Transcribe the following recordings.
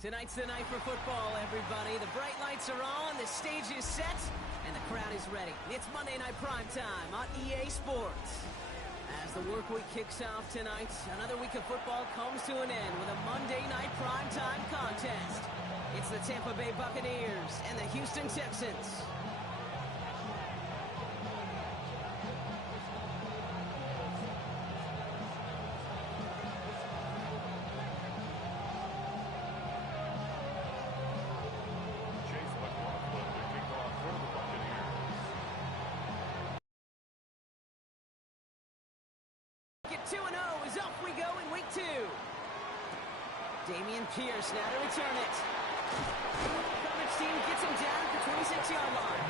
Tonight's the night for football, everybody. The bright lights are on, the stage is set, and the crowd is ready. It's Monday Night Primetime on EA Sports. As the work week kicks off tonight, another week of football comes to an end with a Monday Night Primetime contest. It's the Tampa Bay Buccaneers and the Houston Texans. Get 2-0 as off we go in week 2. Damian Pierce now to return it. Coverage team gets him down at the 26-yard line.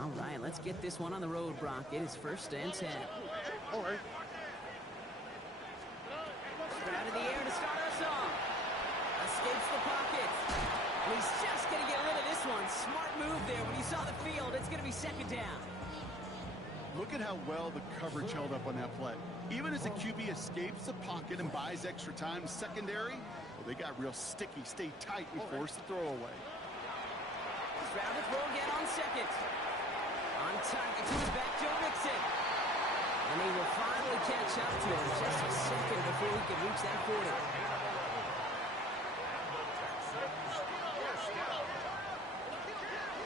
All right, let's get this one on the road, Brock. It is 1st and 10. All right. Out of the air to start us off. Escapes the pocket. And he's just going to get rid of this one. Smart move there. When he saw the field, it's going to be 2nd down. Look at how well the coverage held up on that play. Even as the QB escapes the pocket and buys extra time secondary, well, they got real sticky. Stay tight and force the throw away. Stroud to throw again on 2nd. On target to his back, Joe Mixon. And he will finally catch up to him just a second before he can reach that 40.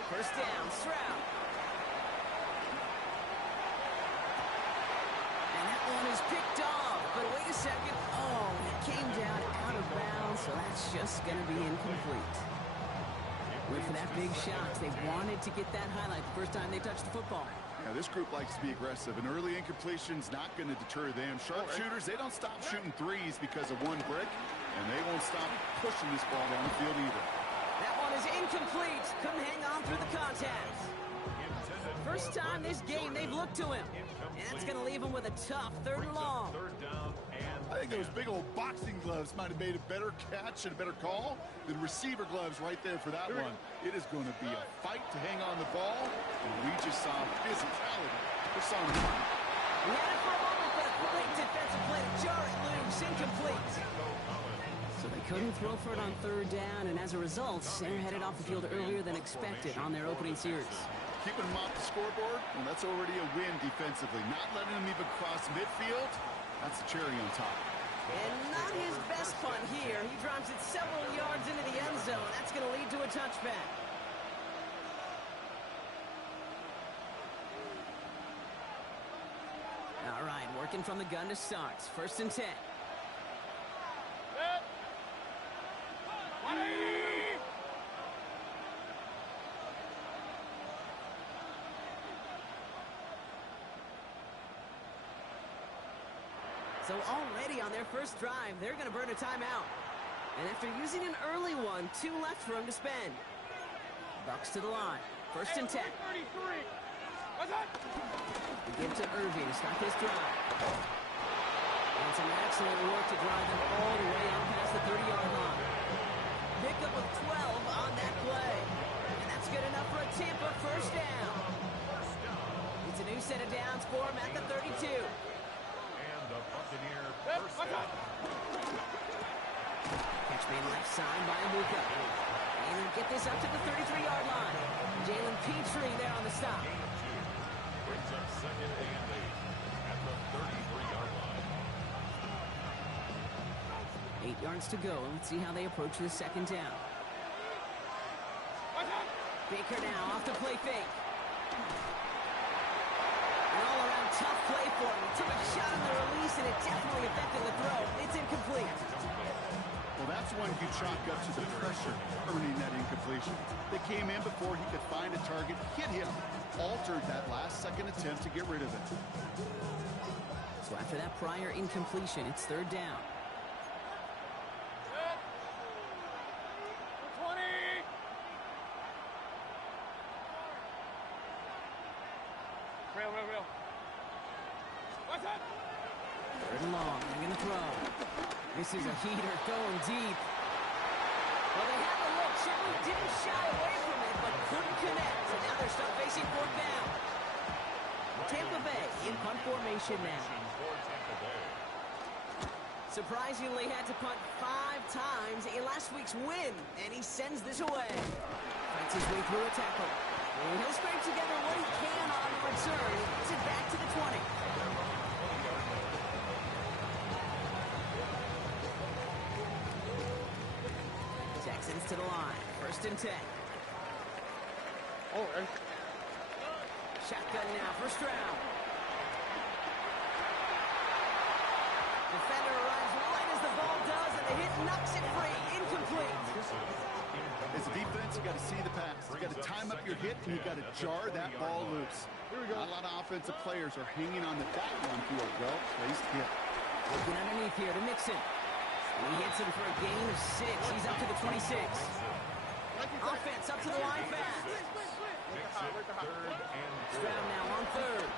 First down, Stroud. And that one is picked off. But wait a second. Oh, it came down out of bounds, so that's just going to be incomplete. Went for that big shot. They wanted to get that highlight the first time they touched the football. Yeah, this group likes to be aggressive. An early incompletion's not going to deter them. Sharpshooters, they don't stop shooting threes because of one brick, and they won't stop pushing this ball down the field either. That one is incomplete. Couldn't hang on through the contact. First time this game they've looked to him. And that's going to leave him with a tough 3rd and long. I think those big old boxing gloves might have made a better catch and a better call than receiver gloves right there for that one. It is going to be a fight to hang on the ball, and we just saw physicality for some reason. We had it for a moment, but a great defensive play to jar it loose, incomplete. So they couldn't throw for it on 3rd down, and as a result, they're headed off the field earlier than expected on their opening series. Keeping them off the scoreboard, well, that's already a win defensively. Not letting them even cross midfield, that's the cherry on top. And not his best punt here. He drives it several yards into the end zone. That's going to lead to a touchback. All right, working from the gun to start. 1st and 10. So already on their first drive, they're going to burn a timeout. And after using an early one, 2 left for him to spend. Bucks to the line. 1st and 10. We give to Irving to start this drive. And some excellent work to drive them all the way out past the 30-yard line. Pick up with 12 on that play. And that's good enough for a Tampa 1st down. It's a new set of downs for him at the 32. Catch made left side by Luka. And he'll get this up to the 33-yard line. Jalen Petrie there on the stop. Brings up 2nd and 8 at the 33-yard line. 8 yards to go. Let's see how they approach the 2nd down. Baker now off the play fake. An all-around tough play for him. He took a shot on the release, and it definitely affected the throw. It's incomplete. Well, that's one you chalk up to the pressure earning that incompletion. They came in before he could find a target, hit him, altered that last-second attempt to get rid of it. So after that prior incompletion, it's third down. Third and long, they're going to throw. This is a heater going deep. Well, they had the look. Certainly didn't shy away from it, but couldn't connect. And now they're stuck facing fourth down. Tampa Bay in punt formation now. Surprisingly had to punt 5 times in last week's win, and he sends this away. Fights his way through a tackle. And he'll scrape together what he can on the return. Gets it back to the 20. Texans to the line. First and 10. Shotgun now, first round. Defender arrives right as the ball does, and the hit knocks it free. Incomplete. As a defense, you got to see the pass. You got to time up your hit, and you got to jar that ball loose. Not a lot of offensive players are hanging on to that one to a well-placed hit. Looking underneath here to Mixon. He hits him for a gain of 6. He's up to the 26. Offense up to the line fast. Stroud now on third.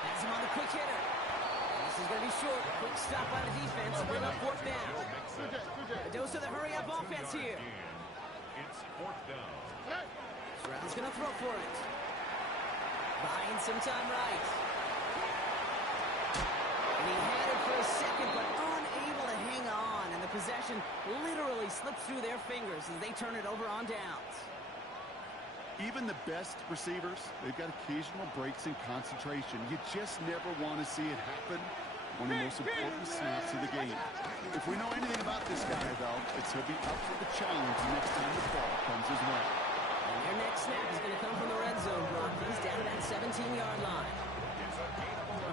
Has him on the quick hitter. This is going to be short. Quick stop by the defense. Bring up fourth down. A dose of the hurry-up offense here. It's fourth down. Stroud's going to throw for it. Buying some time right. And he had it for a second, but unable to hang on. And the possession literally slips through their fingers as they turn it over on downs. Even the best receivers, they've got occasional breaks in concentration. You just never want to see it happen. One of the most important snaps of the game. If we know anything about this guy, though, it's he'll be up for the challenge next time the ball comes his way. And their next snap is going to come from the red zone block. He's down to that 17-yard line.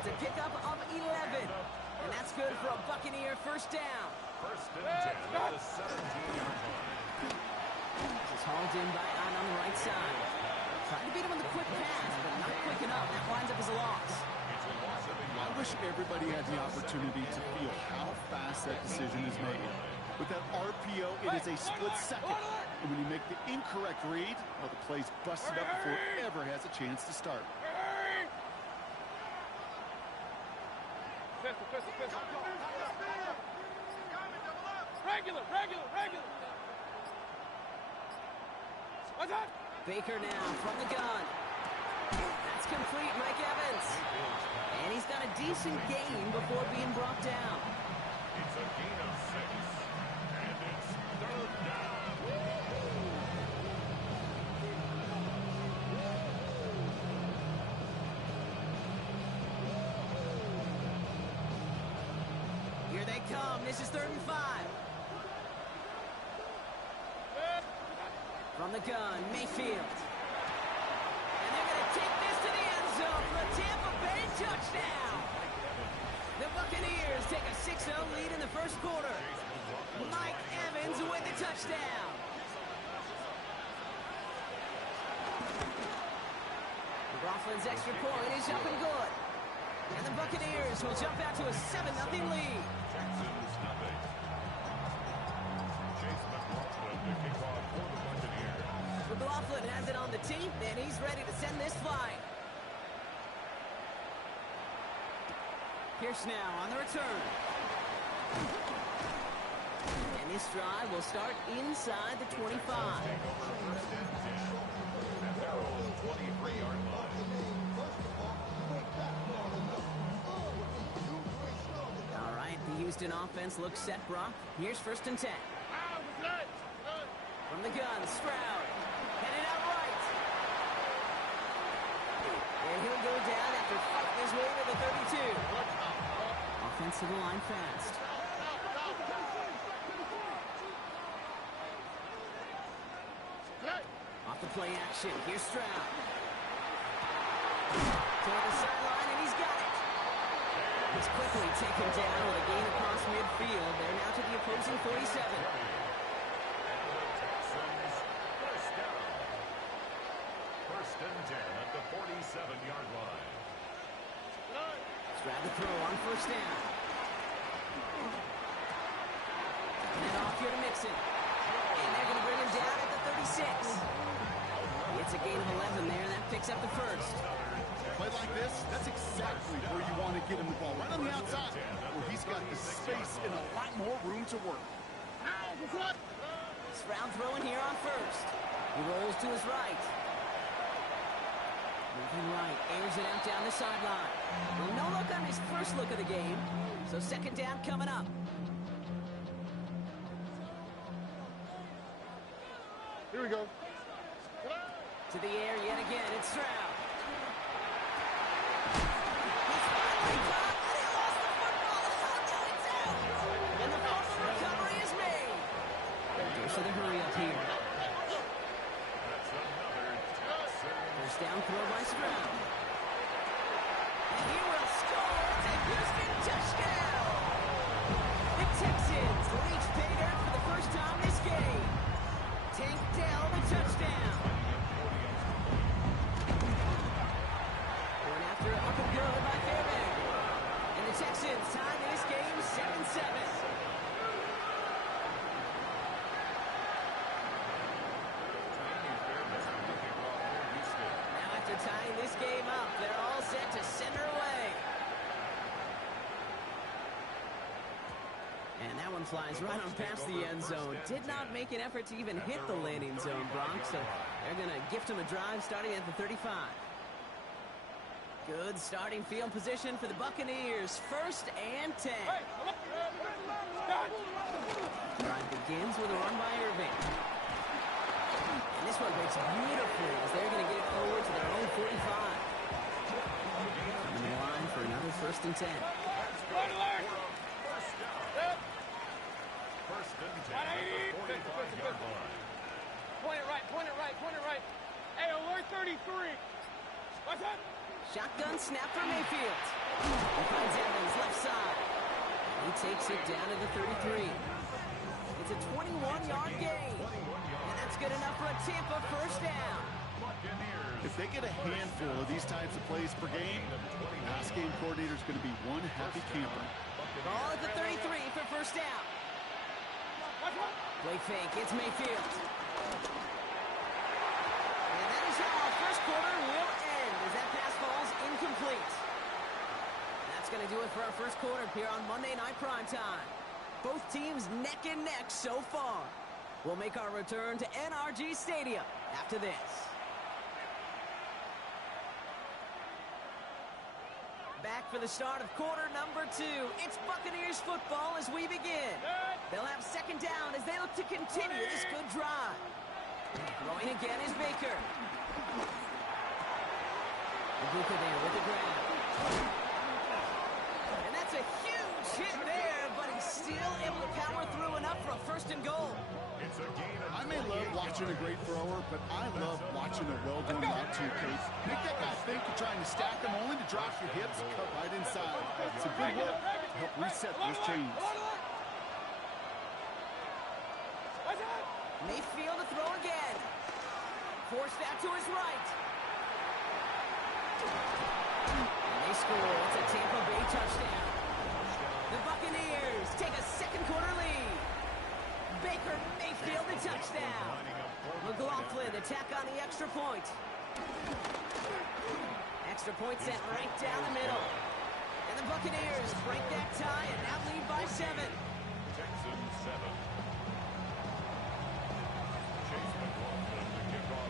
It's a pickup of 11. And that's good for a Buccaneer first down. First and 10 at the 17-yard line. This is hauled in by Ahn on the right side. Trying to beat him on the quick pass, but not quick enough. That winds up as a loss. I wish everybody had the opportunity to feel how fast that decision is made. With that RPO, it is a split second. And when you make the incorrect read, well, the play's busted up before it ever has a chance to start. Regular. Baker now from the gun. That's complete, Mike Evans. And he's got a decent gain before being brought down. It's a gain of 6. And it's third down. Here they come. This is 3rd and 5. From the gun, Mayfield. And they're going to take this to the end zone for a Tampa Bay touchdown. The Buccaneers take a 6-0 lead in the first quarter. Mike Evans with the touchdown. McLaughlin's extra point is up and good. And the Buccaneers will jump out to a 7-0 lead. Texans nothing. Chase McLaughlin to kick off for the Buccaneers. McLaughlin has it on the tee, and he's ready to send this flying. Pierce now on the return. And this drive will start inside the 25. At their own 23-yard line. All right, the Houston offense looks set, Brock. Here's 1st and 10. From the gun, Stroud. Headed out right. And he'll go down after fighting his way to the 32. Offense to the line fast. Off the play action. Here's Stroud. Toward the sideline, and he's got it. He's quickly taken down with a gain across midfield. They're now to the opposing 47. First and 10 at the 47-yard line. Stroud to throw on first down. And off here to Mixon. And they're going to bring him down at the 36. It's a gain of 11 there. That picks up the first. Play like this, that's exactly where you want to get him the ball. Right on the outside, where he's got the space and a lot more room to work. Stroud throwing here on first. He rolls to his right. Moving right, airs it out down the sideline. Well, no look on his first look of the game. So second down coming up. Here we go. To the air yet again, it's Stroud. He's finally caught, and he lost the football. Oh, no, it's out. And the fumble recovery is made. Goes to the hurry up here. First down throw by Stroud. And he will score. It's a Houston touchdown. The Texans reach pay dirt for the first time this game. Tank Dell the touchdown. Going after it up and good by Fairbairn. And the Texans tie this game 7-7. Tying this game up, they're all set to send her away. And that one flies right on past the end zone. Did not make an effort to even hit the landing zone, Bronx. So they're going to gift him a drive starting at the 35. Good starting field position for the Buccaneers. First and 10. Drive begins with a run by Irving. And this one breaks beautifully as they're going to get it forward to their own 45. On the line for another first and 10. First and 10 at the 45-yard line. Point it right, point it right, point it right. Hey, alert 33. What's that? Shotgun snap for Mayfield. He finds Evans left side. He takes it down to the 33. It's a 21-yard gain. And that's good enough for a Tampa first down. If they get a handful of these types of plays per game, the pass game coordinator is going to be one happy camper. Ball at the 33 for first down. Play fake, it's Mayfield. And that is how our first quarter will end as that pass falls incomplete. That's going to do it for our first quarter here on Monday Night Primetime. Both teams neck and neck so far. We'll make our return to NRG Stadium after this. Back for the start of quarter number 2. It's Buccaneers football as we begin. They'll have second down as they look to continue this good drive. Throwing again is Baker. Ibuka there with the grab. And that's a huge hit there, but he's still able to power through enough for a first and goal. It's a gain of I may love watching a great thrower, but I love watching a well-done route too, Kate. Make that guy think you're trying to stack him only to drop your hips, cut right inside. It's a good look to help reset those chains. Mayfield to throw again. Forced out to his right. And they score. It's a Tampa Bay touchdown. The Buccaneers take a second quarter lead. Baker Mayfield the touchdown. McLaughlin attack on the extra point. Extra point sent right down the middle. And the Buccaneers break that tie and now lead by 7. Texans 7.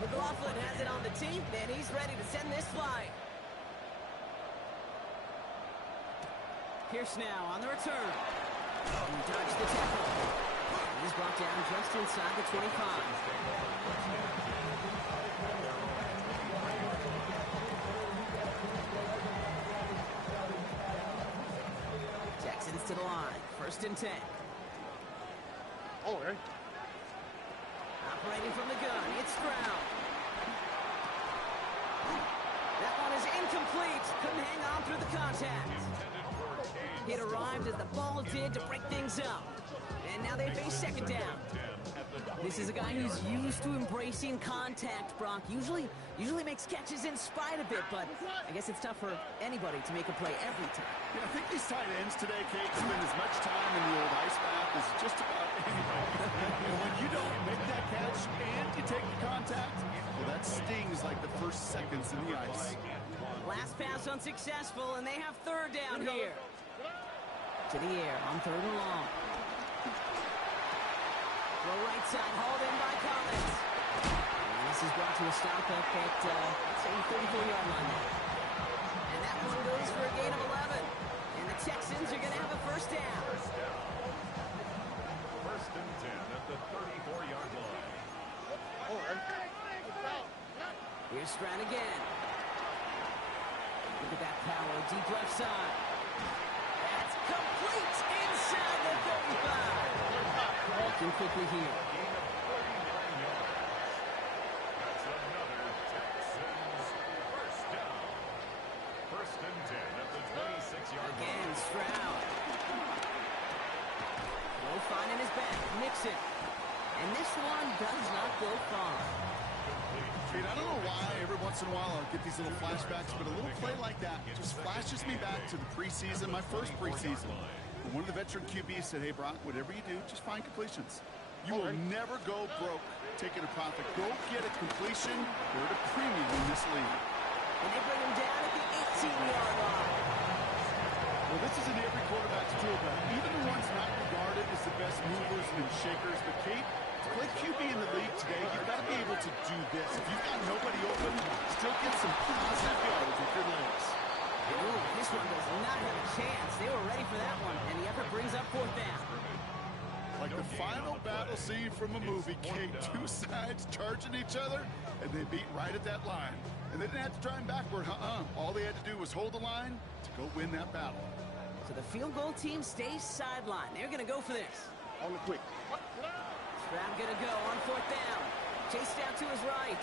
McLaughlin has it on the team, and he's ready to send this flight. Pierce now on the return. He dodged the tackle. He's brought down just inside the 25. Texans to the line. First and 10. Oh, hey. Operating from the gun, it's Stroud. couldn't hang on through the contact. It arrived as the ball did to break things up. And now they face second down. This is a guy who's used to embracing contact, Brock. Usually makes catches in spite of it, but I guess it's tough for anybody to make a play every time. Yeah, I think these tight ends today, Kate, spend as much time in the old ice bath as just about anybody. And when you don't make that catch and you take the contact, well, that stings like the first seconds in the ice. Last pass unsuccessful, and they have third down here. To the air on third and long. Throw right side, hauled in by Collins. And this is brought to a stop up at, say, 34-yard line now. And that one goes for a gain of 11. And the Texans are going to have a first down. First and 10 at the 34-yard line. Here's Stroud again. Look at that power, deep left side. That's complete inside the 35. Walking quickly here. That's another Texans first down. First and 10 at the 26-yard line. Again, Stroud. Low finding his back, Nixon. And this one does not go far. Kate, I don't know why every once in a while I'll get these little flashbacks, but a little play like that just flashes me back to the preseason, my first preseason. One of the veteran QBs said, hey, Brock, whatever you do, just find completions. You will never go broke taking a profit. Go get a completion. They're at a premium in this league. And they bring him down at the 18-yard line. Well, this is in every quarterback's toolbelt. Even the ones not regarded as the best movers and shakers. But, Kate, to play QB in the league today, you've got to be able to do this. If you've got nobody open, still get some positive yards with your legs. Ooh, this one does not have a chance. They were ready for that one, and the effort brings up fourth down. Like the final battle scene from a movie, Kate, two sides charging each other, and they beat right at that line. And they didn't have to drive backward, All they had to do was hold the line to go win that battle. So the field goal team stays sidelined. They're going to go for this. On the quick. Stroud going to go on fourth down. Chased out to his right.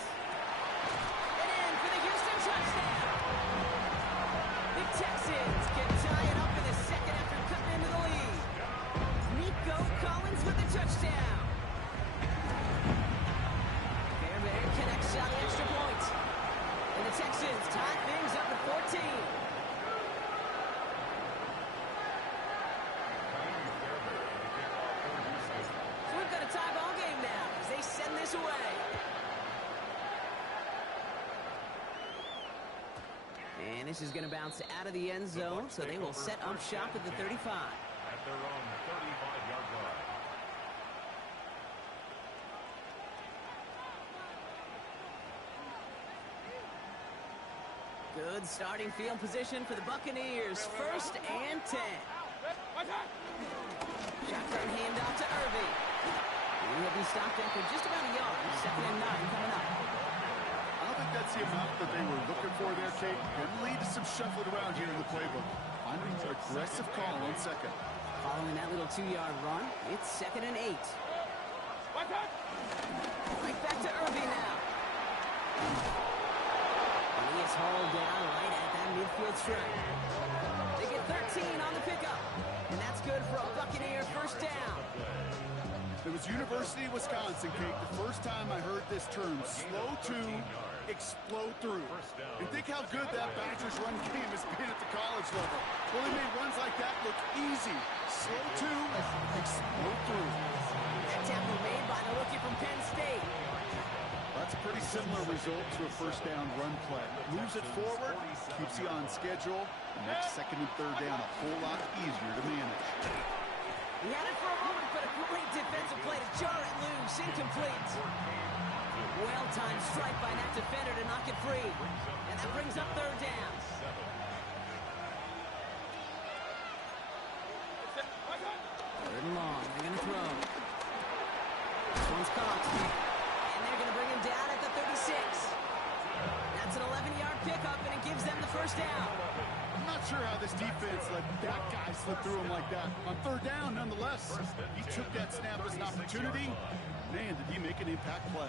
And in for the Houston touchdown. The Texans can tie it up in the second after cutting into the lead. Nico Collins with the touchdown. Fairbairn connects on the extra point. And the Texans tie things up at 14. So we've got a tie ball game now as they send this away. And this is going to bounce out of the end zone, so they will set up shop at the 35. At their own 35-yard line. Good starting field position for the Buccaneers. First and 10. Shotgun handoff to Irving. He'll be stopped after just about a yard. Second and 9 coming up. I don't think that's the amount that they were looking for there, Kate. Going to lead to some shuffling around here in the playbook. Finding an aggressive call on second. Following that little 2-yard run, it's second and 8. Right back to Irving now. And he is hauled down right at that midfield stripe. They get 13 on the pickup. And that's good for a Buccaneer first down. It was University of Wisconsin, Kate, the first time I heard this term, slow to explode through. And think how good that Badgers run game has been at the college level. Well, they made runs like that look easy. Slow to explode through. That tackle made by the rookie from Penn State. That's a pretty similar result to a first down run play. Moves it forward, keeps you on schedule, and makes second and third down a whole lot easier to manage. He had it for a moment, but a great defensive play to jar it loose. Incomplete. Well-timed strike by that defender to knock it free. And that brings up third down. Third and long. They're going to throw. This one's caught. And they're going to bring him down at the 36. That's an 11-yard pickup, and it gives them the first down. I'm not sure how this defense let that guy slip through him like that. On third down, nonetheless, he took that snap as an opportunity. Man, did he make an impact play.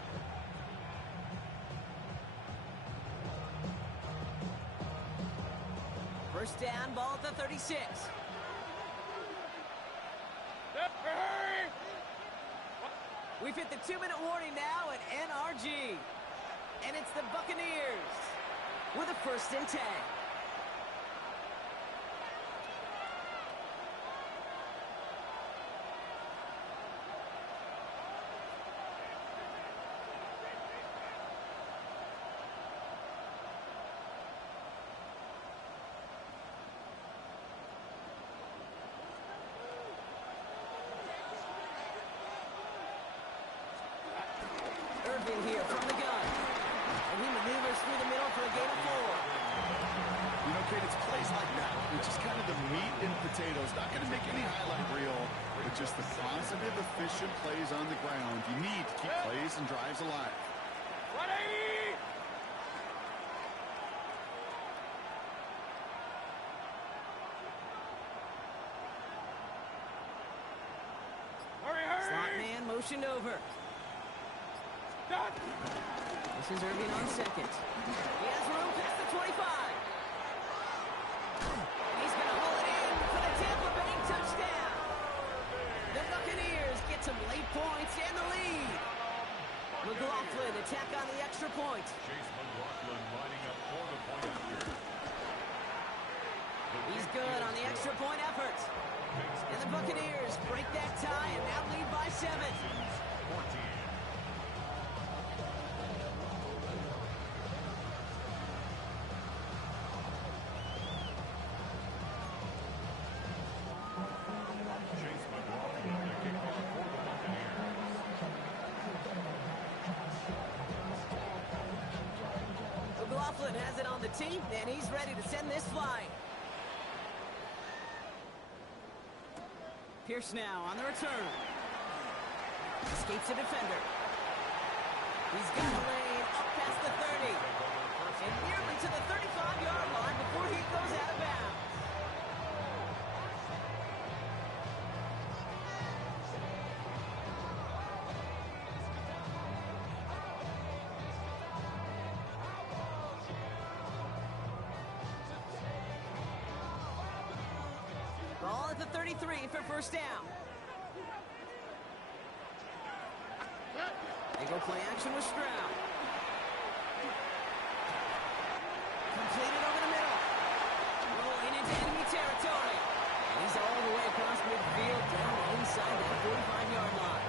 First down, ball at the 36. Hurry! We've hit the 2-minute warning now at NRG. And it's the Buccaneers with a 1st and 10. Here from the gun. And he maneuvers through the middle for a gain of 4. You know, Kate, it's plays like that, which is kind of the meat and potatoes. Not going to make any highlight reel, but just the positive, efficient plays on the ground. You need to keep plays and drives alive. 180! Hurry! Slot man motioned over. This is Irving on 2nd. He has room past the 25. He's going to haul it in for the Tampa Bay touchdown. The Buccaneers get some late points and the lead. McLaughlin attack on the extra point. Chase McLaughlin lining up for the point after. He's good on the extra point effort. And the Buccaneers break that tie and now lead by 7. 14. McLaughlin has it on the team, and he's ready to send this flying. Pierce now on the return. Escapes a defender. He's got a lane up past the 30. And nearly to the 35-yard line before he goes out of bounds. Ball at the 33 for 1st down. They go play action with Stroud. Completed over the middle. Rolling into enemy territory. And he's all the way across midfield down inside that 45-yard line.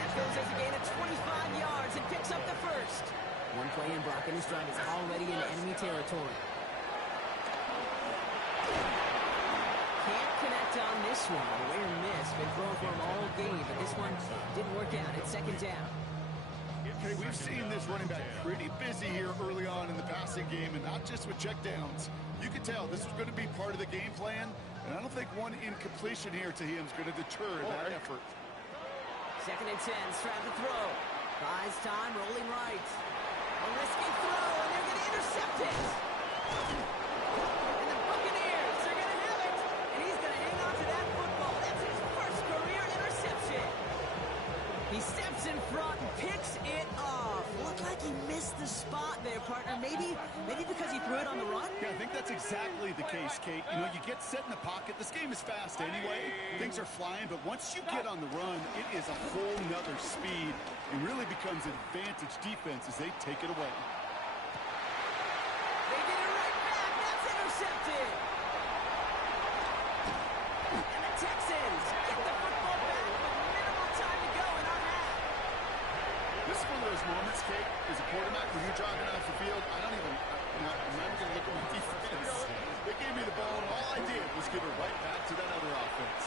That goes as a gain of 25 yards and picks up the 1st. One play in blocking his drive is already in enemy territory. Can't connect on this one. A rare miss. Been thrown for him all game, but this one didn't work out. It's 2nd down. Okay, we've seen this running back pretty busy here early on in the passing game, and not just with checkdowns. You could tell this was going to be part of the game plan, and I don't think one incompletion here to him is going to deter that effort. 2nd and 10, Stroud to throw. Buys time, rolling right. A risky throw, and they're going to intercept it. And the Buccaneers are going to have it, and he's going to hang on to that football. That's his 1st career interception. He steps in front and picks it off. Looked like he missed the spot there, partner. Maybe because he threw it on the run? Yeah, I think that's exactly the case, Kate. You know, you get set in the pocket. This game is fast anyway. Things are flying, but once you get on the run, it is a whole nother speed. It really becomes advantage defense as they take it away. They get it right back. That's intercepted. And the Texans get the football back with minimal time to go in our half. This is one of those moments, Kate, as a quarterback, when you're jogging off the field, I'm not going to look at my defense. They gave me the ball, and all I did was give it right back to that other offense.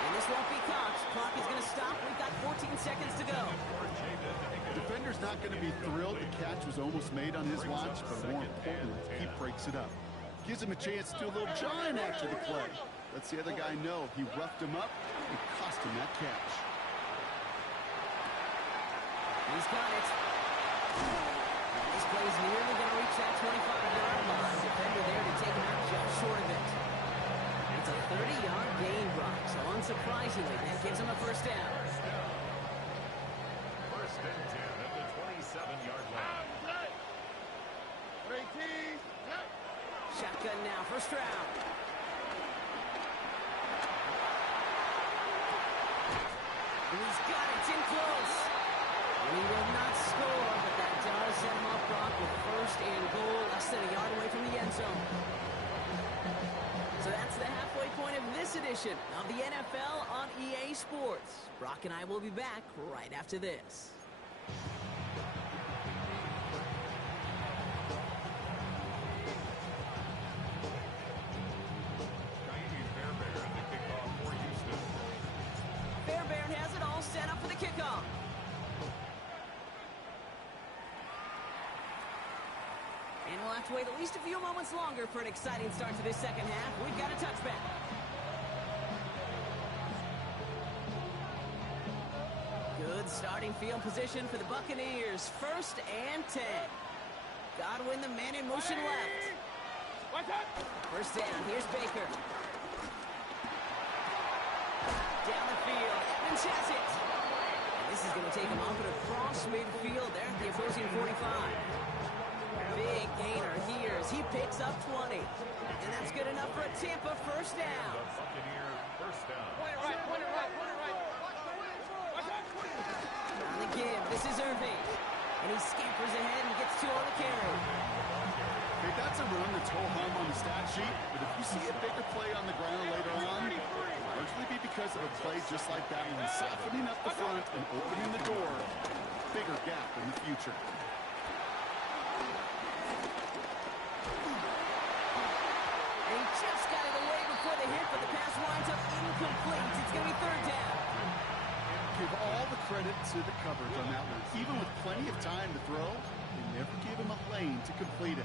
And this won't be caught. Clock is going to stop. We've got 14 seconds to go. The defender's not going to be thrilled the catch was almost made on his watch, but more importantly, he breaks it up. Gives him a chance to do a little jawing after the play. Lets the other guy know he roughed him up and cost him that catch. He's got it. And this play's nearly going to reach that 25-yard line. Defender there to take him out just short of it. It's a 30-yard gain block, so unsurprisingly, that gives him a 1st down. 1st and 10 at the 27-yard line. 18. shotgun now, first round. And he's got it, it's in close. And he will not score, but that does set him up, Brock, with first and goal, less than a yard away from the end zone. So that's the halfway point of this edition of the NFL on EA Sports. Brock and I will be back right after this. Fairbairn has it all set up for the kickoff. And we'll have to wait at least a few moments longer for an exciting start to this second half. We've got a touchback. Good starting field position for the Buccaneers. First and 10. Godwin, the man in motion left. First down, here's Baker. Down the field, Evans has it. And this is going to take him off and across midfield there at the opposing 45. Big gainer here as he picks up 20. And that's good enough for a Tampa first down. Buccaneer first down. Point it right, point it right, point it right. On the give, this is Irving. And he scampers ahead and gets 2 on the carry. Hey, that's a run that's ho-hum on the stat sheet, but if you see a bigger play on the ground later on, it'll largely be because of a play just like that one, softening up the front and opening the door. Bigger gap in the future. And he just got it away before the hit, but the pass winds up incomplete. It's going to be third down. Give all the credit to the coverage on that one. Even with plenty of time to throw, they never gave him a lane to complete it.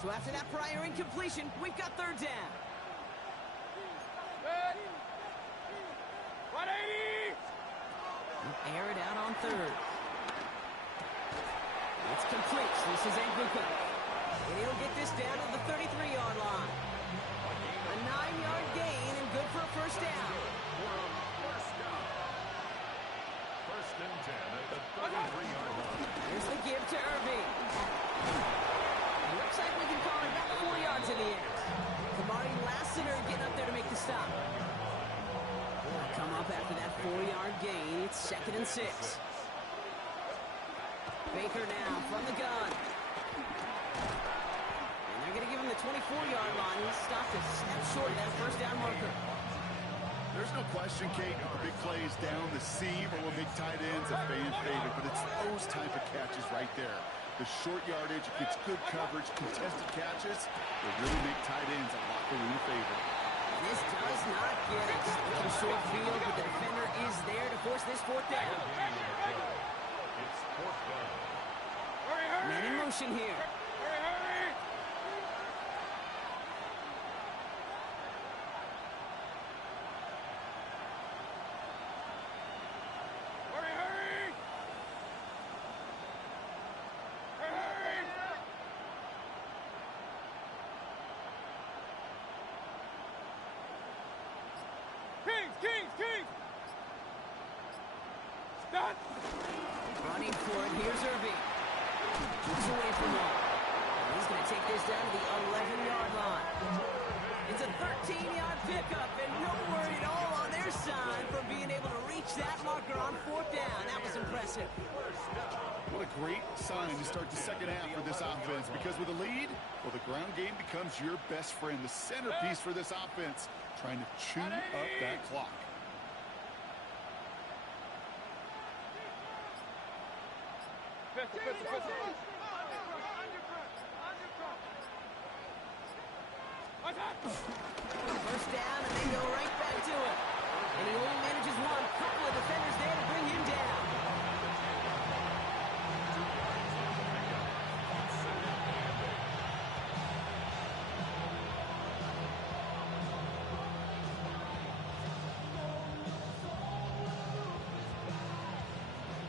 So after that prior incompletion, we've got third down. Good. 180. Air it out on third. It's complete. This is Anguka. And he'll get this down to the 33-yard line. A 9-yard gain and good for a first down. First and 10 at the 33-yard line. Here's the give to Irving. Looks like we can call it about 4 yards in the end. Kamari Lassiter getting up there to make the stop. Come up after that 4-yard gain. It's second and 6. Baker now from the gun. And they're going to give him the 24-yard line. He's stopped a step short of that first down marker. There's no question, Kate, the big plays down the seam or will make tight ends a fan favorite, but it's those type of catches right there. The short yardage, gets good coverage, contested catches, will really make tight ends a locker room favorite. This does not get it. Some short field, but the defender is there to force this fourth down. It's fourth down. Hurry, hurry. Man in motion here. Hurry, hurry. Hurry, hurry. Hurry, hurry. Kings. Stop. Running for it. Here's Irving. Keeps away from one. He's going to take this down to the 11-yard line. It's a 13-yard pickup, and no worry at all on their side for being able to reach that marker on fourth down. That was impressive. What a great sign to start the second half for this offense, because with a lead, well, the ground game becomes your best friend, the centerpiece for this offense, trying to chew up that clock. First down, and they go right back to it. And he only manages one. Couple of defenders there to bring him down.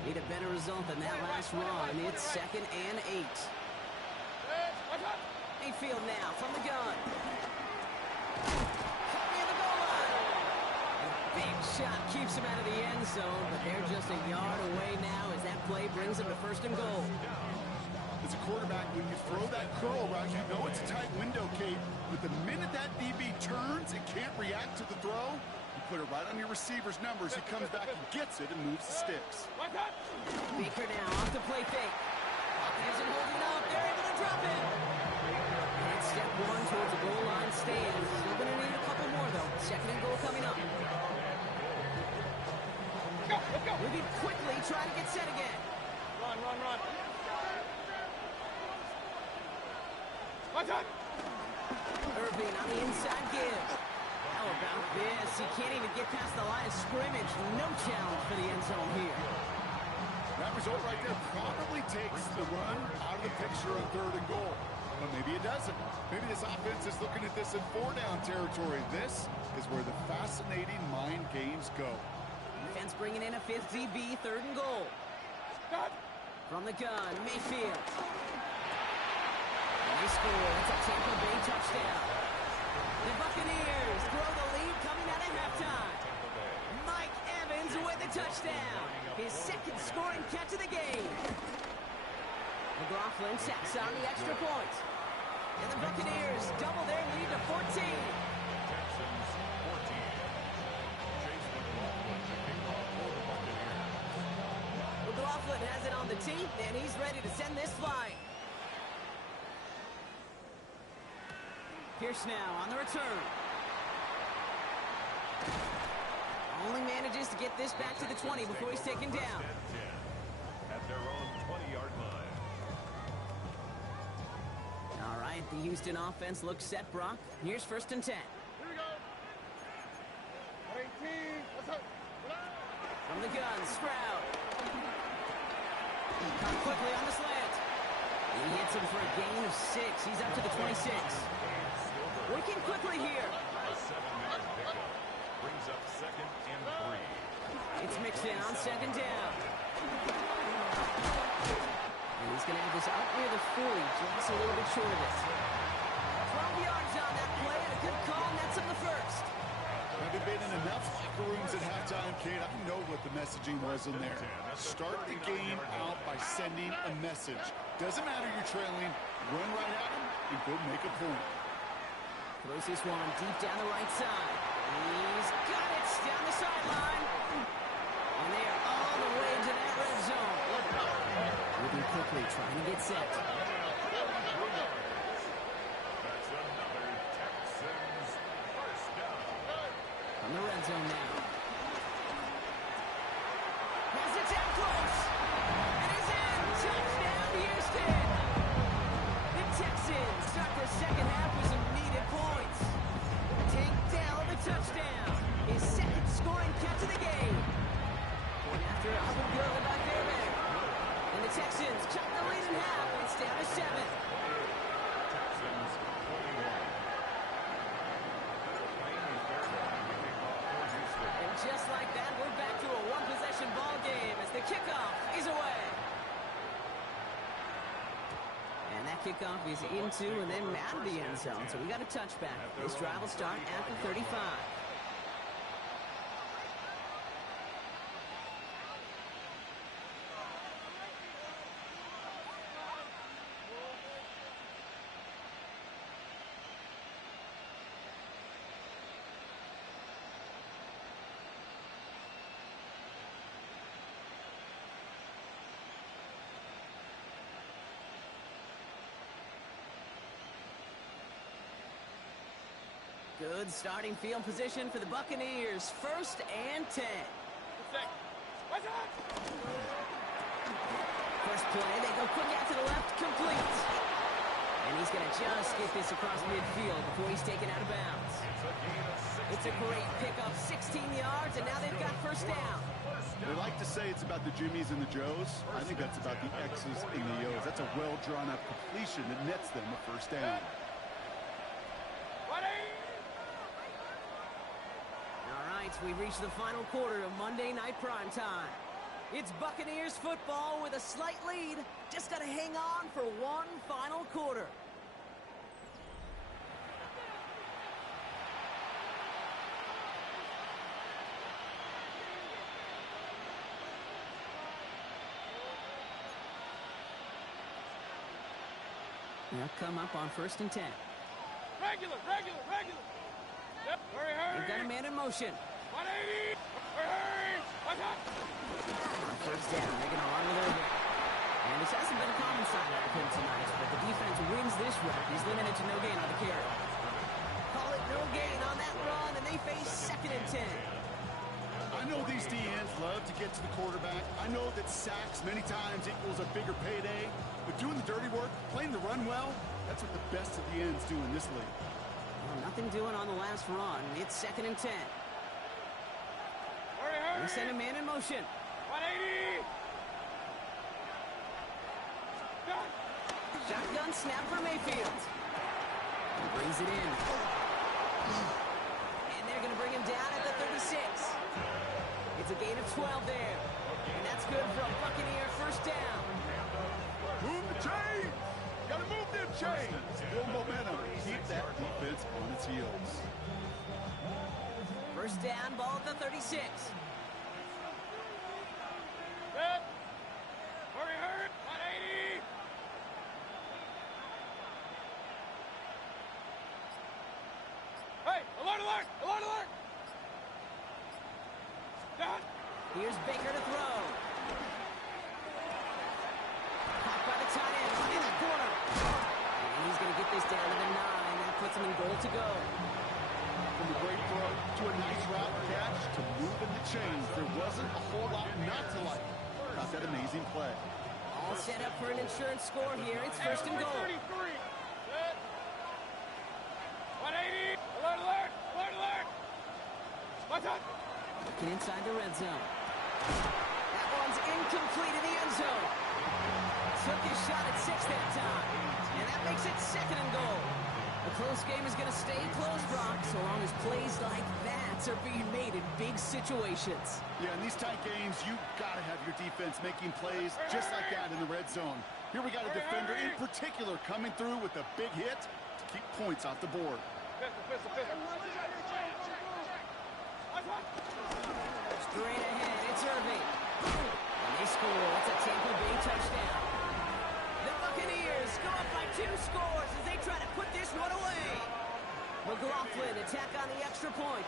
Need a better result than that last run. It's second and 8. Mayfield now from the gun. Near the goal line. Big shot keeps him out of the end zone, but they're just a yard away now as that play brings them to 1st and goal. As a quarterback, when you throw that curl route, you know it's a tight window, Kate. But the minute that DB turns and can't react to the throw, you put it right on your receiver's numbers. He comes back and gets it and moves the sticks. Baker now off the play fake. Isn't holding up. They're able to drop it. And step 1 towards the goal line stand. Still going to need a couple more, though. 2nd and goal coming up. Let's go. Moving quickly, trying to get set again. Run. What's up? Irving on the inside give. How about this? He can't even get past the line of scrimmage. No challenge for the end zone here. That result right there probably takes the run out of the picture on 3rd and goal. But maybe it doesn't. Maybe this offense is looking at this in 4-down territory. This is where the fascinating mind games go. Defense bringing in a 5th DB, 3rd and goal. From the gun, Mayfield. And they score. It's a Tampa Bay touchdown. The Buccaneers throw the lead coming out at halftime. Mike Evans with the touchdown. His 2nd scoring catch of the game. McLaughlin sacks on the extra point. And the Buccaneers double their lead to 14. Texans 14. Chase McLaughlin to kick off for the Buccaneers. McLaughlin has it on the tee, and he's ready to send this flying. Pierce now on the return. Only manages to get this back to the 20 before he's taken down. At their own 20-yard line. All right, the Houston offense looks set, Brock. Here's 1st and 10. Here we go. 18. What's up? From the gun, Stroud. Caught quickly on the slant. He hits him for a gain of 6. He's up to the 26. Working quickly here. A 7-yard pickup. Brings up 2nd and 3. It's mixed in on 2nd down. And he's going to have this out near the 40, just a little bit short of it. 12 yards on that play, and a good call, and that's on the 1st. Having been in enough locker rooms at halftime, Kate, I know what the messaging was in there. Start the game out by sending a message. Doesn't matter you're trailing, run right at him and go make a point. Throws this one deep down the right side. He's got it down the sideline. And they are all the way to that red zone. Moving quickly, trying to get set. That's another Texans 1st down. From the red zone now. Has it down close. And is in. Touchdown, Houston. The Texans start their 2nd half with some needed points. Tank Dell, the touchdown. His 2nd scoring catch of the game. Point after up and good by Fairbairn. And the Texans cut the lead in half. It's down to 7. Texans 21. Miami Fairbairn to kick off for Houston. And just like that, we're back to a one-possession ball game as the kickoff is away. And that kickoff is into and then out of the end zone. So we got a touchback. This drive will start at the 35. Good starting field position for the Buccaneers. 1st and 10. What's up? First play, they go quick out to the left, complete. And he's going to just get this across midfield before he's taken out of bounds. It's a great pickup, 16 yards, and now they've got 1st down. They like to say it's about the Jimmies and the Joes. I think that's about the X's and the O's. That's a well-drawn-up completion that nets them a 1st down. All right, we reach the final quarter of Monday Night Primetime. It's Buccaneers football with a slight lead. Just got to hang on for one final quarter. They'll come up on 1st and 10. Regular. Yep. They've got a man in motion. 180. Hurry. Watch out. On 1st down, they're going to run with it. And this hasn't been a common sign of him tonight, but the defense wins this rep. He's limited to no gain on the carry. Call it no gain on that run, and they face 2nd and 10. I know these DNs love to get to the quarterback. I know that sacks many times equals a bigger payday, but doing the dirty work, playing the run well, that's what the best of the ends do in this league. Well, nothing doing on the last run. It's 2nd and 10. Hurry. They send a man in motion. 180. Done. Shotgun snap for Mayfield. He brings it in. And they're going to bring him down at the 36. It's a gain of 12 there. And that's good for a Buccaneer 1st down. Move the chains! Gotta move them chains! Build momentum. Keep that defense on its heels. 1st down, ball at the 36. Set. Hurry. 180. Hey, alert. Done. Here's Baker to throw. Caught by the tight end in the corner. And he's going to get this down to the 9. That puts him in goal to go. From a great throw to a nice route catch to moving the chains. There wasn't a whole lot not to like. Got that amazing play. All set up for an insurance score here. It's 1st and goal. 33. Set. 180. Alert. Watch out. Looking inside the red zone. That one's incomplete in the end zone. Took his shot at 6 that time. And that makes it 2nd and goal. The close game is going to stay close, Brock, so long as plays like that are being made in big situations. Yeah, in these tight games, you got to have your defense making plays just like that in the red zone. Here we got a defender in particular coming through with a big hit to keep points off the board. Pistol. Straight ahead, it's Irving. And they score. It's a Tampa Bay touchdown. The Buccaneers go up by 2 scores as they try to put this one away. McLaughlin attack on the extra point.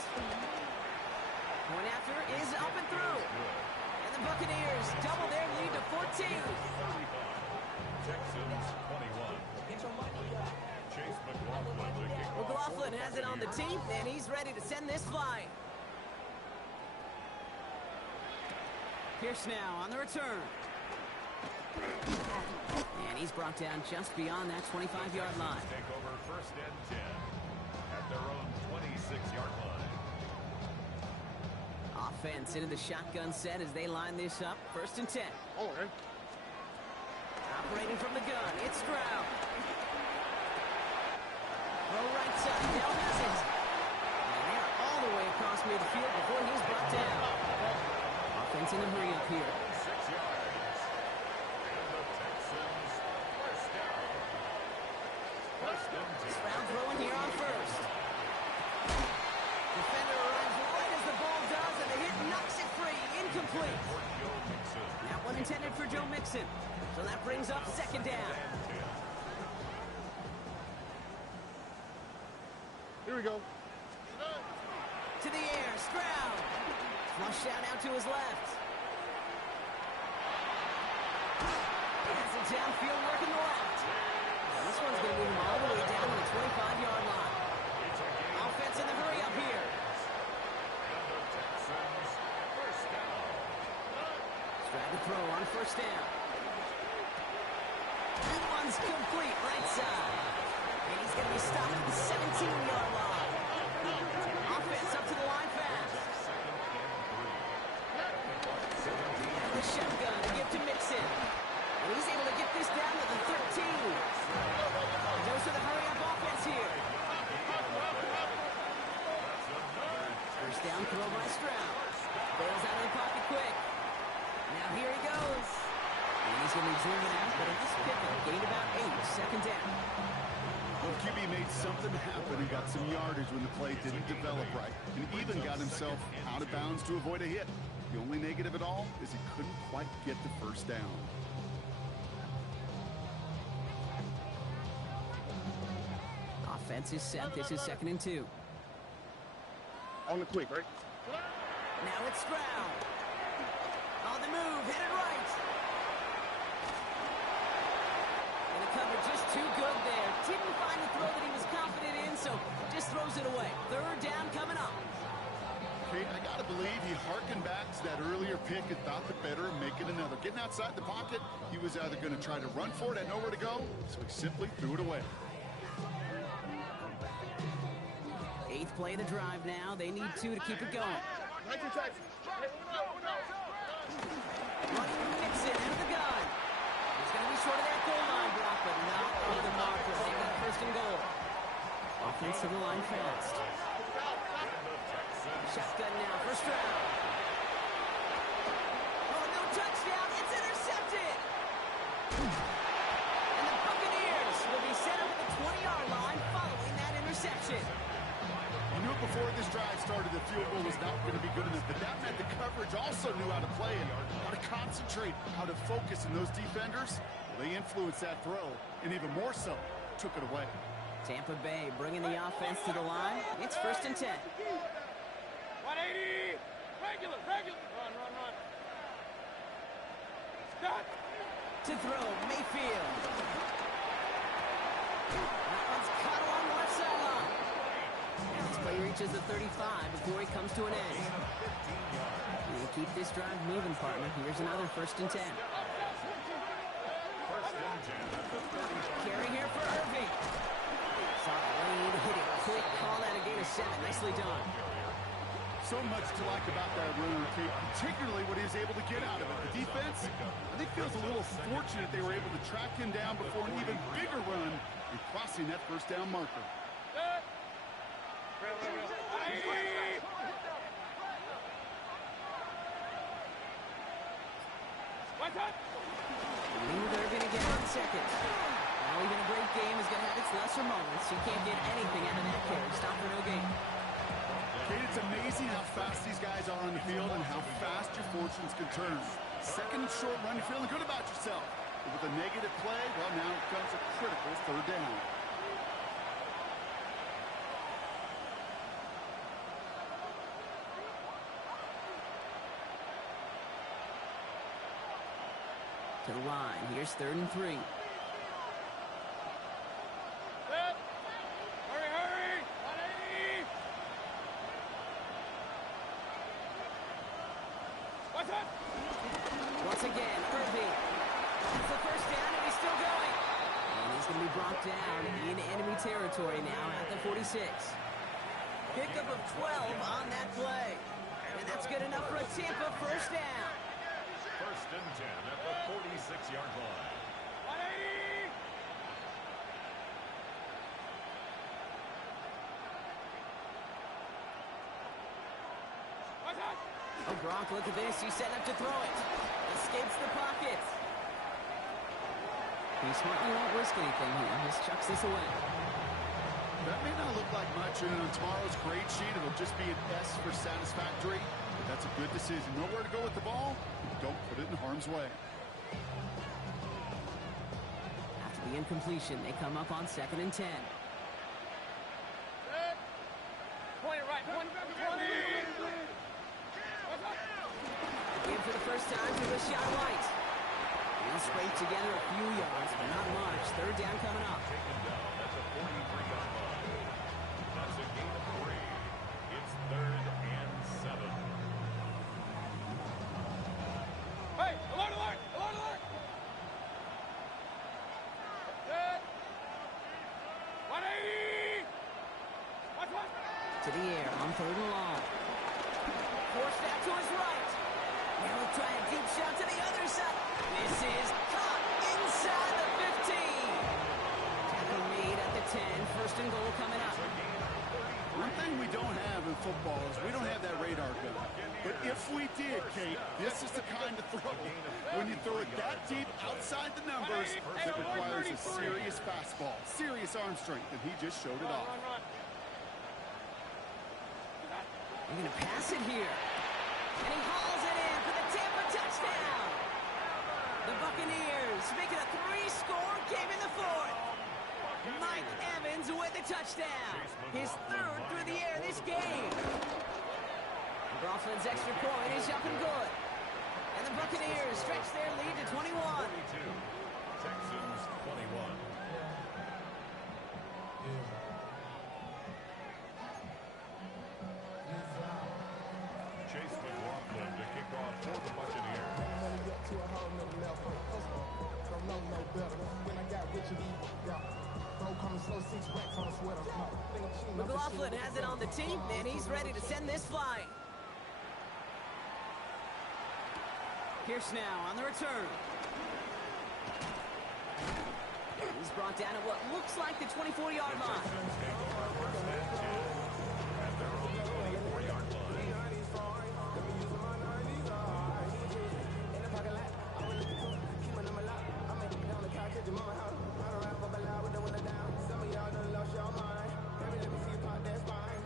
Point after is up and through. And the Buccaneers double their lead to 14. Texans 21. Chase McLaughlin to kick off. McLaughlin has it on the team, and he's ready to send this flying. Pierce now on the return. And he's brought down just beyond that 25-yard line. Take over 1st and 10 at their own 26-yard line. Offense into the shotgun set as they line this up. 1st and 10. Okay. Operating from the gun, it's Stroud. Throw right side, Dell has it. And they're all the way across midfield before he's brought down. Offense in a hurry up here. 6 yards. And the Texans 1st down. 1st and 10. Stroud throwing here on 1st. Defender arrives right as the ball does, and the hit knocks it free. Incomplete. Joe Mixon. That one intended for Joe Mixon. So that brings up 2nd down. Here we go. To the air, Stroud. Flush out to his left. Has it downfield working the left. And this one's going to move him all the way down to the 25-yard line. Offense in the hurry up here. And the Texans 1st down. Stroud to throw on 1st down. That one's complete right side. And he's going to be stopped at the 17-yard line. Offense up to the line fast. And the shotgun to give to Mixon. And he's able to get this down to the 13. Goes to the hurry-up offense here. 1st down throw by Stroud. Bails out of the pocket quick. Now here he goes. And he's going to be zooming out, but it's pickup. Gained about 8. 2nd down. Well, QB made something happen and got some yardage when the play didn't develop right. And even got himself out of bounds to avoid a hit. The only negative at all is he couldn't quite get the 1st down. Defense is set. This is 2nd and 2. On the quick, right? Now it's Stroud. On the move, hit it right. And the cover just too good there. Didn't find the throw that he was confident in, so just throws it away. 3rd down coming up. Kate, I got to believe he harkened back to that earlier pick and thought the better of making another. Getting outside the pocket, he was either going to try to run for it, had nowhere to go, so he simply threw it away. 8th play of the drive now. They need 2 to keep it going. Right to Texas. Running Mixon into the gun. He's going to be short of that goal line block, but not over the marker. They've got 1st and goal. Offense to the line fast. Shotgun now for Stroud. Oh, no touchdown. It's intercepted. And the Buccaneers will be set up at the 20-yard line following that interception. You knew before this drive started the field goal was not going to be good enough, but that meant the coverage also knew how to play it, how to concentrate, how to focus, and those defenders, well, they influenced that throw, and even more so, took it away. Tampa Bay bringing the offense to the line. It's 1st and 10. 180. Regular. Run. Stop. To throw, Mayfield. That one's caught along the left sideline. And this play reaches the 35 before he comes to an end. You keep this drive moving, partner. Here's another 1st and 10. Carry here for Irving. Soft lead, hit it quick, call that a gain of 7. Nicely done. So much to like about that run, Kate, particularly what he was able to get out of it. The defense, I think, feels a little fortunate they were able to track him down before an even bigger run and crossing that 1st down marker. Leave Irving again on 2nd. Now even a great game is going to have its lesser moments. You can't get anything out of that carry. Stop for no gain. Kate, it's amazing how fast these guys are on the field and how fast your fortunes can turn. 2nd and short run, you're feeling good about yourself. But with a negative play, well, now comes a critical 3rd down. To the line. Here's 3rd and 3. Hurry. 180. What's up? Once again, Irving. That's the 1st down, and he's still going. And he's going to be brought down in enemy territory now at the 46. Pickup of 12 on that play. And that's good enough for a Tampa 1st down. 1st and 10 at the 46-yard line. 180. What's up? Oh, Gronk, look at this. He's setting up to throw it. Escapes the pocket. He smartly won't risk anything here. Just chucks this away. That may not look like much, and on tomorrow's grade sheet, it'll just be an S for satisfactory. But that's a good decision. Nowhere to go with the ball. Don't put it in harm's way. After the incompletion, they come up on 2nd and 10. Point it right. Point it. Again for the 1st time to Rashad White. He'll scrape together a few yards, but not much. 3rd down coming up. Taken down at the 43-yard line. That's a gain of 3. It's 3rd and 7. Hey, alert! Good. 180. What? To the air on 3rd and long. Forced out to his right. Now he'll try a deep shot to the other side. This is caught inside the 15. Tackle made at the 10. 1st and goal coming up. One thing we don't have in football is we don't have that radar gun. But if we did, Kate, this is the kind of throw. When you throw it that deep outside the numbers, it requires a serious fastball, serious arm strength, and he just showed it off. Run. They're going to pass it here. And he hauls it in for the Tampa touchdown. The Buccaneers making a 3-score game in the 4th. Mike Evans with the touchdown. His third through the air this game. McLaughlin's extra point is up and good. And the Buccaneers stretch their lead to 21. 42. Texans 21. Chase McLaughlin to kick off for the Buccaneers. McLaughlin has it on the team, and he's ready to send this flying. Pierce now on the return. He's brought down at what looks like the 24-yard line. At their own 24-yard line.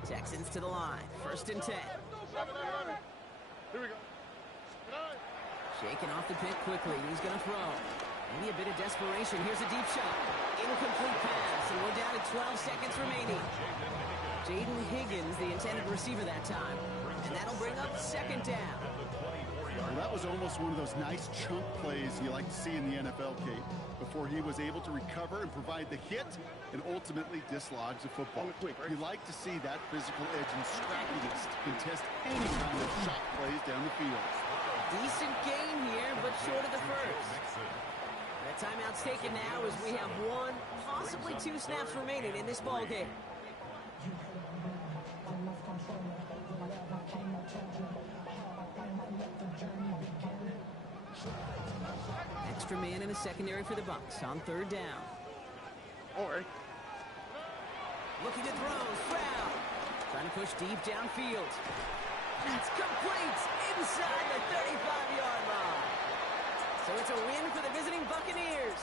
Texans to the line. 1st and 10. Here we go. Shaking off the pick quickly. He's going to throw. Maybe a bit of desperation. Here's a deep shot. Incomplete pass, and we're down to 12 seconds remaining. Jaden Higgins, the intended receiver that time. And that'll bring up 2nd down. Well, that was almost one of those nice chunk plays you like to see in the NFL, Kate, before he was able to recover and provide the hit and ultimately dislodge the football. You like to see that physical edge and scrappiness to contest any kind of shot plays down the field. Decent gain here, but short of the first. The timeout's taken now as we have 1, possibly 2 snaps remaining in this ball game. Extra man in the secondary for the Bucs on 3rd down. Looking to throw, Stroud. Trying to push deep downfield. That's complete inside the 35-yard line. So it's a win for the visiting Buccaneers.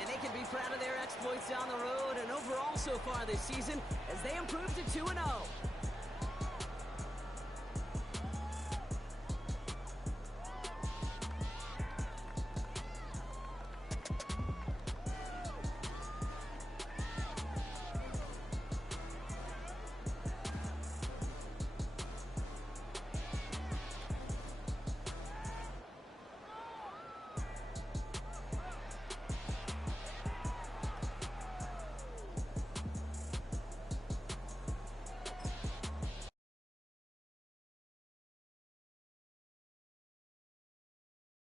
And they can be proud of their exploits down the road and overall so far this season as they improve to 2-0.